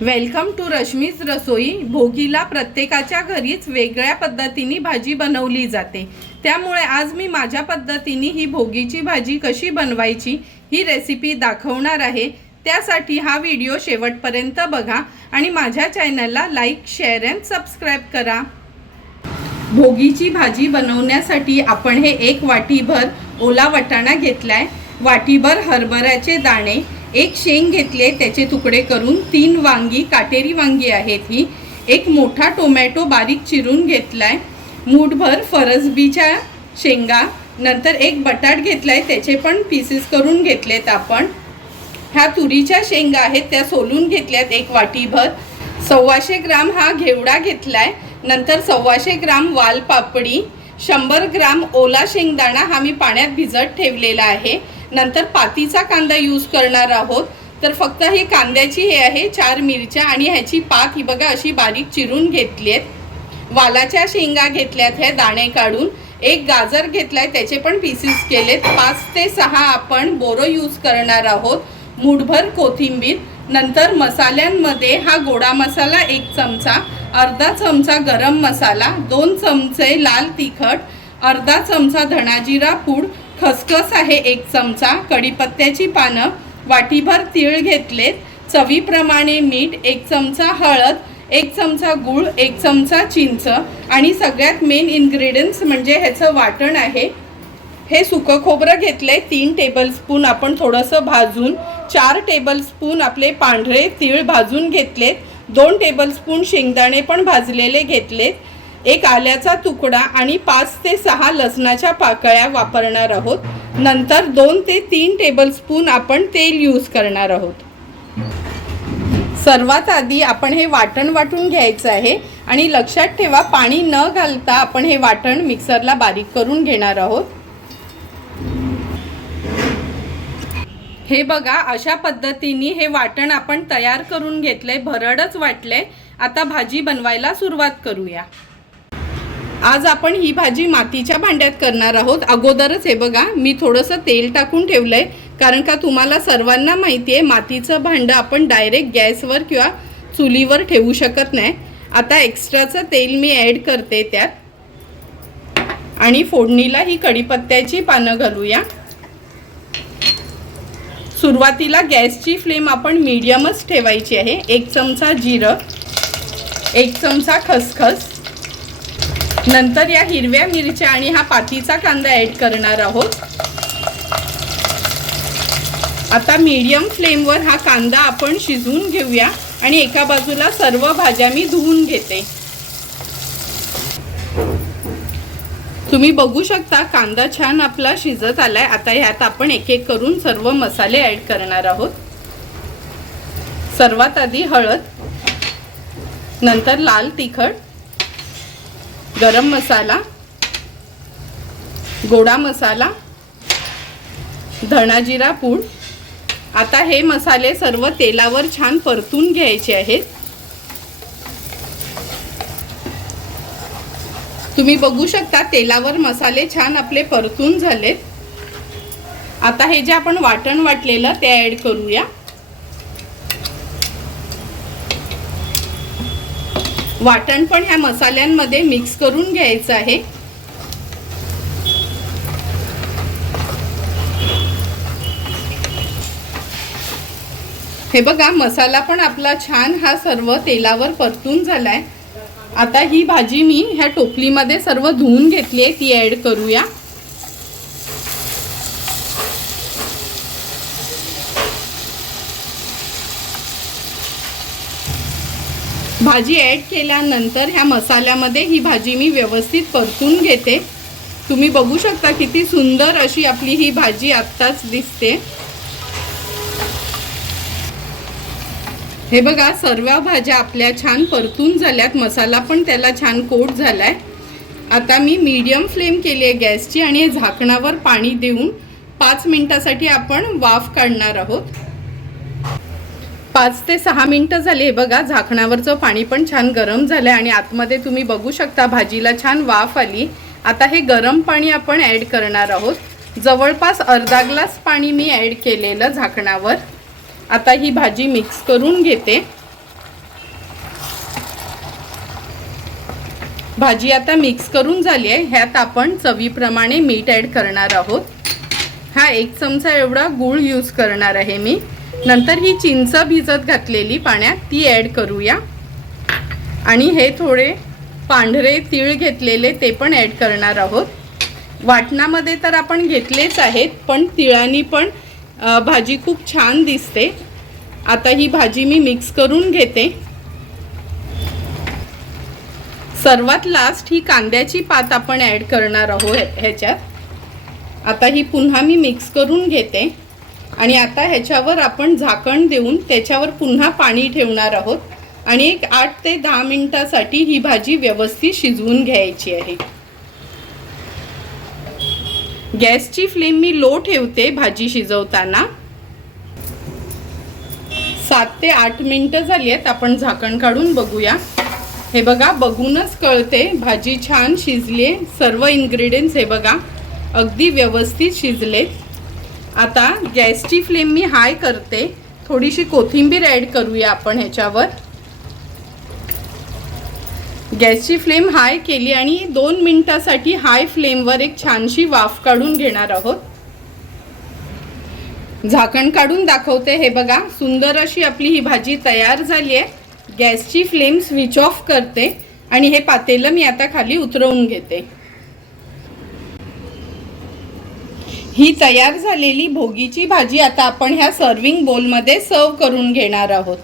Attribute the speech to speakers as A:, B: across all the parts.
A: Welcome to Rashmi's Rasoi. भोगीला प्रत्येकाच्या घरीच वेगळ्या पद्धतीने भाजी बनवली जाते. त्यामुळे आज मी माझ्या पद्धतीने ही भोगीची भाजी कशी बनवायची ही रेसिपी दाखवणार आहे. त्यासाठी हा व्हिडिओ शेवटपर्यंत बघा आणि माझ्या चॅनलला लाईक शेअर अँड सबस्क्राईब करा. भोगीची भाजी बनवण्यासाठी आपण हे एक वाटीभर ओला वटाणा घेतलाय. वाटीभर हरभऱ्याचे दाणे एक शेंग घेतले त्याचे तुकडे करून तीन वांगी काटेरी वांगी आहेत ही. एक मोठा टोमॅटो बारीक चिरून घेतलाय. मूठभर फरसबीच्या शेंगा नंतर एक बटाट घेतलाय त्याचे पण पीसेस करून घेतलेत आपण. ह्या तुरीच्या शेंगा आहेत त्या सोलून घेतल्यात एक वाटीभर. सव्वाशे ग्राम हा घेवडा घेतलाय. नंतर सव्वाशे ग्राम वालपापडी शंभर ग्राम ओला शेंगदाणा हा मी पाण्यात भिजत ठेवलेला आहे. नंतर पातीचा कांदा यूज करणार आहोत. तर फक्त ही कांद्याची हे आहे चार मिरच्या आणि ह्याची पात ही बघा अशी बारीक चिरून घेतली आहेत वालाच्या शेंगा घेतल्यात ह्या दाणे काढून. एक गाजर घेतलाय त्याचे पण पीसेस केलेत. पाच ते सहा आपण बोरो यूज करणार आहोत. मुठभर कोथिंबीर. नंतर मसाल्यांमध्ये हा गोडा मसाला एक चमचा अर्धा चमचा गरम मसाला दोन चमचे लाल तिखट अर्धा चमचा धणाजिरा पूड खसखस आहे एक चमचा कढीपत्त्याची पानं वाटीभर तीळ घेतलेत चवीप्रमाणे मीठ एक चमचा हळद एक चमचा गूळ एक चमचा चिंच आणि सगळ्यात मेन इन्ग्रेडियंट्स म्हणजे ह्याचं वाटण आहे. हे सुकं खोबरं घेतलं आहे तीन टेबलस्पून आपण थोडंसं भाजून चार टेबलस्पून आपले पांढरे तीळ भाजून घेतलेत दोन टेबलस्पून शेंगदाणे पण भाजलेले घेतलेत एक आल्याचा तुकडा आणि पाच ते सहा लसणाच्या पाकळ्या वापरणार आहोत. नंतर दोन ते तीन टेबलस्पून आपण तेल यूज करणार आहोत. सर्वात आधी आपण हे वाटण वाटून घ्यायचं आहे आणि लक्षात ठेवा पाणी न घालता आपण हे वाटण मिक्सरला बारीक करून घेणार आहोत. हे बघा अशा पद्धतीने हे वाटण आपण तयार करून घेतलंय भरडच वाटले आता भाजी बनवायला सुरुवात करूया. आज आपण ही भाजी मातीच्या भांड्यात करणार आहोत. अगोदरच हे बघा मी थोडंसं तेल टाकून ठेवलंय. कारण का तुम्हाला सर्वांना माहिती आहे मातीचं भांडं आपण डायरेक्ट गॅसवर किंवा चुलीवर ठेवू शकत नाही. आता एक्स्ट्राचं तेल मी ॲड करते त्यात. आणि फोडणीला ही कढीपत्त्याची पानं घालूया. सुरुवातीला गॅसची फ्लेम आपण मीडियमच ठेवायची आहे. एक चमचा जिरं एक चमचा खसखस नंतर या हिरव्या मिरच्या आणि हा पातीचा कांदा ॲड करणार आहोत. आता मीडियम फ्लेमवर हा कांदा आपण शिजवून घेऊया आणि एका बाजूला सर्व भाज्या मी धुवून घेते. तुम्ही बघू शकता कांदा छान आपला शिजत आलाय. आता ह्यात आपण एक एक करून सर्व मसाले ॲड करणार आहोत. सर्वात आधी हळद नंतर लाल तिखट गरम मसाला गोडा मसाला धणाजिरा पूड. आता हे मसाले सर्व तेलावर छान परतून घ्यायचे आहेत. तुम्ही बघू शकता तेलावर मसाले छान आपले परतून झालेत. आता हे जे आपण वाटण वाटलेलं ते ॲड करूया. वाटण पण ह्या मसाल्यांमध्ये मिक्स करून घ्यायचं आहे. हे बघा मसाला पण आपला छान हा सर्व तेलावर परतून झालाय. आता ही भाजी मी ह्या टोपलीमध्ये सर्व धुवून घेतली आहे ती ॲड करूया. भाजी ॲड केल्यानंतर ह्या मसाल्यामध्ये ही भाजी मी व्यवस्थित परतून घेते. तुम्ही बघू शकता किती सुंदर अशी आपली ही भाजी आत्ताच दिसते. हे बघा सर्व भाज्या आपल्या छान परतून झाल्यात. मसाला पण त्याला छान कोट आहे आता मी मीडियम फ्लेम केली आहे गॅसची आणि झाकणावर पाणी देऊन पाच मिनटासाठी आपण वाफ काढणार आहोत. पाच ते सहा मिनटं झाले. बघा झाकणावरचं पाणी पण छान गरम झालं आहे आणि आतमध्ये तुम्ही बघू शकता भाजीला छान वाफ आली. आता हे गरम पाणी आपण ॲड करणार आहोत. जवळपास अर्धा ग्लास पाणी मी ॲड केलेलं झाकणावर. आता ही भाजी मिक्स करून घेते. भाजी आता मिक्स करून झाली आहे. ह्यात आपण चवीप्रमाणे मीठ ॲड करणार आहोत. हा एक चमचा एवढा गूळ यूज करणार आहे मी. नंतर ही चिंच भिजत घातलेली पाण्यात ती ॲड करूया. आणि हे थोडे पांढरे तीळ घेतलेले ते पण ॲड करणार आहोत. वाटणामध्ये तर आपण घेतलेच आहेत पण तिळांनी पण भाजी खूप छान दिसते. आता ही भाजी मी मिक्स करून घेते. सर्वात लास्ट ही कांद्याची पात आपण ॲड करणार आहोत ह्याच्यात. आता ही पुन्हा मी मिक्स करून घेते. आणि आता ह्याच्यावर आपण झाकण देऊन त्याच्यावर पुन्हा पाणी ठेवणार आहोत. आणि एक आठ ते दहा मिनटासाठी ही भाजी व्यवस्थित शिजवून घ्यायची आहे. गॅसची फ्लेम मी लो ठेवते भाजी शिजवताना. सात ते आठ मिनटं झाली आहेत आपण झाकण काढून बघूया. हे बघा बघूनच कळते भाजी छान शिजली सर्व इन्ग्रेडियंट्स हे बघा अगदी व्यवस्थित शिजलेत. आता गॅसची फ्लेम मी हाय करते. थोडीशी कोथिंबीर ॲड करूया आपण ह्याच्यावर. गॅसची फ्लेम हाय केली आणि दोन मिनिटासाठी हाय फ्लेमवर एक छानशी वाफ काढून घेणार आहोत. झाकण काढून दाखवते हे बघा सुंदर अशी आपली ही भाजी तयार झाली आहे. गॅसची फ्लेम स्विच ऑफ करते आणि हे पातेलं मी आता खाली उतरवून घेते. ही तयार झालेली भोगीची भाजी आता आपण ह्या सर्विंग बोलमध्ये सर्व करून घेणार आहोत.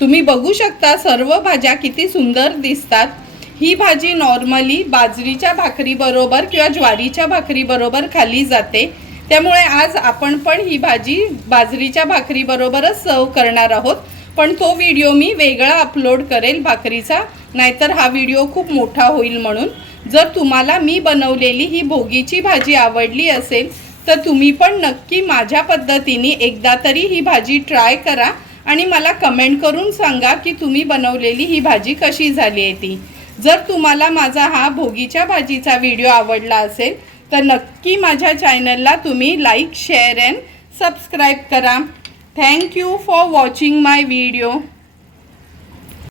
A: तुम्ही बघू शकता सर्व भाज्या किती सुंदर दिसतात. ही भाजी नॉर्मली बाजरीच्या भाकरीबरोबर किंवा ज्वारीच्या भाकरीबरोबर खाली जाते. त्यामुळे आज आपण पण ही भाजी बाजरीच्या भाकरीबरोबरच सर्व करणार आहोत. पण तो व्हिडिओ मी वेगळा अपलोड करेल भाकरीचा नाहीतर हा व्हिडिओ खूप मोठा होईल म्हणून. जर तुम्हाला मी बनवलेली ही भोगीची भाजी आवडली असेल तर तुम्ही पण नक्की माझ्या पद्धतीने एकदा तरी ही भाजी ट्राय करा आणि मला कमेंट करून सांगा की तुम्ही बनवलेली ही भाजी कशी झाली आहे ती. जर तुम्हाला माझा हा भोगीच्या भाजीचा व्हिडिओ आवडला असेल तर नक्की माझ्या चॅनलला तुम्ही लाईक शेअर अँड सबस्क्राईब करा. Thank you for watching my video.